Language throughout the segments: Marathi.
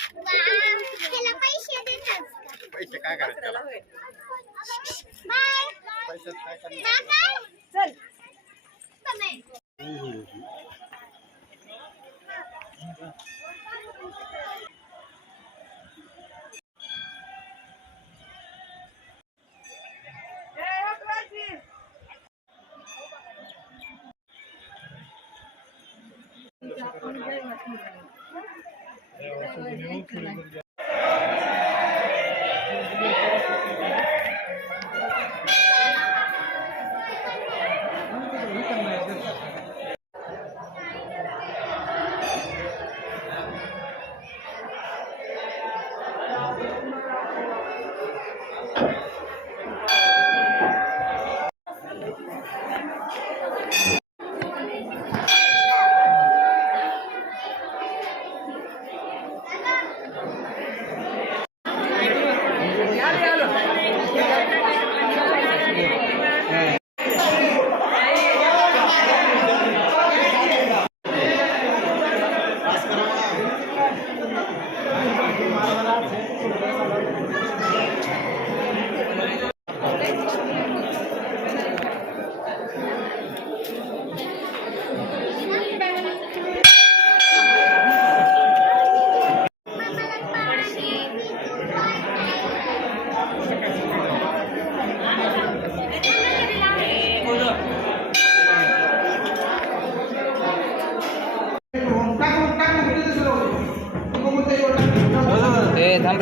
त्याला पैसे देतात का? पैसे काय करायचे काय चल. La única.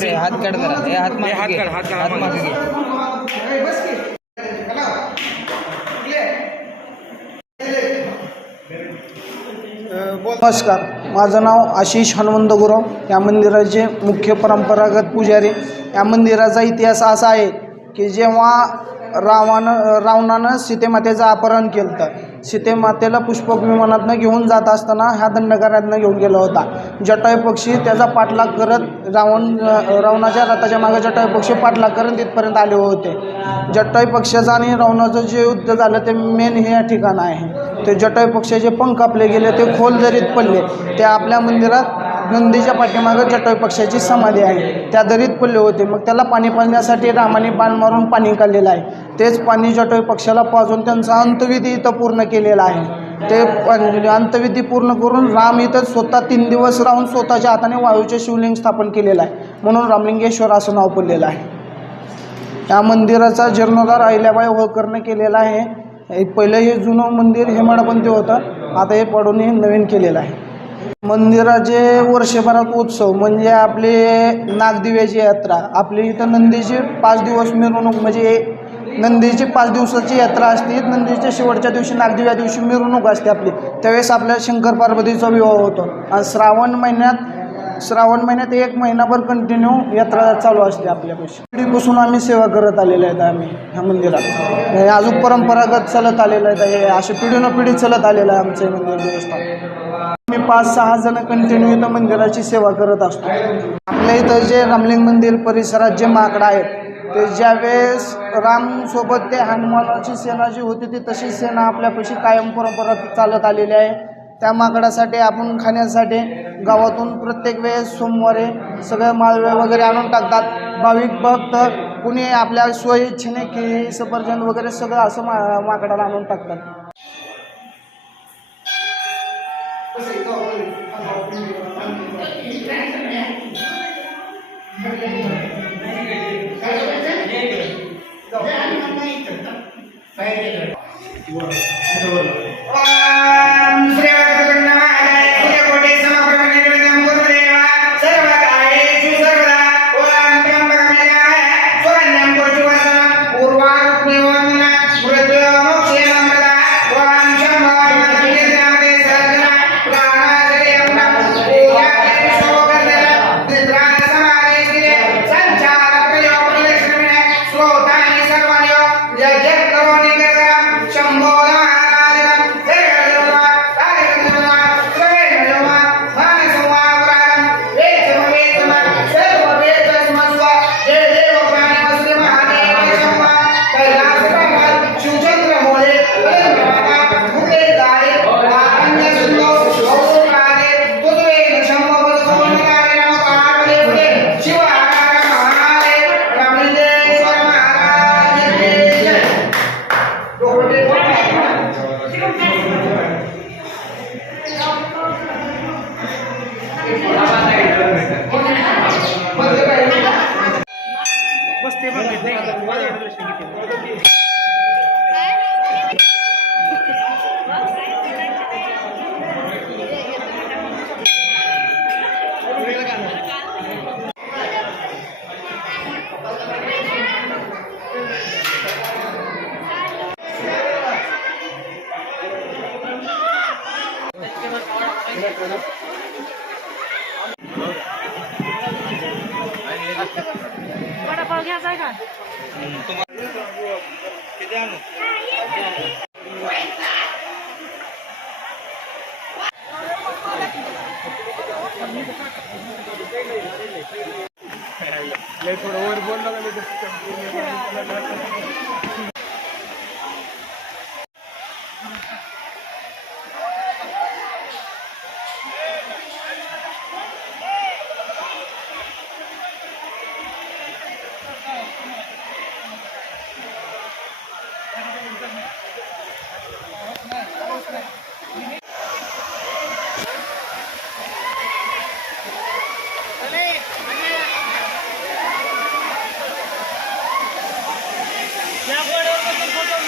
समय ए थांब रे हात काढ जरा. ए हात मागे. हात मागे घे. नमस्कार. माझं नाव आशिष हनुमंत गुरव. या मंदिराचे मुख्य परंपरागत पुजारी. या मंदिराचा इतिहास असा आहे की जेव्हा रावण रावणानं सीतेमातेचं अपहरण केलं तर सीतेमातेला पुष्पक विमानातनं घेऊन जात असताना ह्या दंडकार्यातनं घेऊन गेला होता. जटाय पक्षी त्याचा पाठलाग करत रावण रावणाच्या रथाच्या मागे जटाय पक्षी पाठलाग करत तिथपर्यंत आले होते. जटाय पक्षाचं आणि रावणाचं जे युद्ध झालं ते मेन हे ठिकाण आहे. ते जटाय पक्षाचे पंख कापले गेले ते खोल दरीत पडले. ते आपल्या मंदिरात नंदीच्या पाठीमागं जटोई पक्षाची समाधी आहे. त्या दरीत पडले होते. मग त्याला पाणी पाजण्यासाठी रामाने बाण मारून पाणी काढलेलं आहे. तेच पाणी जटोई पक्षाला पाजून त्यांचा अंतविधी इथं पूर्ण केलेला आहे. ते पण- म्हणजे अंतविधी पूर्ण करून राम इथं स्वतः तीन दिवस राहून स्वतःच्या हाताने वायूचे शिवलिंग स्थापन केलेलं आहे. म्हणून रामलिंगेश्वर असं नाव पडलेलं आहे. या मंदिराचा जीर्णोद्धार अहिल्याबाई होळकरनं केलेला आहे. पहिलं हे जुनं मंदिर हेमाडपंथी होतं. आता हे पडून हे नवीन केलेलं आहे. मंदिराचे वर्षभरात उत्सव म्हणजे आपली नागदिव्याची यात्रा. आपली इथं नंदीची पाच दिवस मिरवणूक म्हणजे नंदीची पाच दिवसाची यात्रा असते. नंदीच्या शेवटच्या दिवशी नागदिव्या दिवशी मिरवणूक असते आपली. त्यावेळेस आपल्या शंकर पार्वतीचा विवाह होतो. आणि श्रावण महिन्यात श्रावण महिन्यात एक महिनाभर कंटिन्यू यात्रा चालू असते आपल्यापाशी. पिढीपासून आम्ही सेवा करत आलेल्या आहेत आम्ही ह्या मंदिरात. हे अजून परंपरागत चालत आलेलं आहे. हे असे पिढीनं पिढी चालत आलेलं आहे आमचं मंदिर देवस्थान आम्ही पाच सहा जण कंटिन्यू इथं मंदिराची सेवा करत असतो. आपल्या इथं जे रामलिंग मंदिर परिसरात जे माकडं आहेत ते ज्यावेळेस रामसोबत ते हनुमानाची सेना जी होती ती तशी सेना आपल्यापाशी कायम परंपरा चालत आलेली आहे. त्या माकडासाठी आपण खाण्यासाठी गावातून प्रत्येक वेळेस सोमवारी सगळे माळवे वगैरे आणून टाकतात. भाविक भक्त कुणी आपल्या स्वइच्छेने केळी सफरचंद वगैरे सगळं असं मा माकडाला आणून टाकतात. Ini Glória. थोडं वर बोलला ત્યાં પણ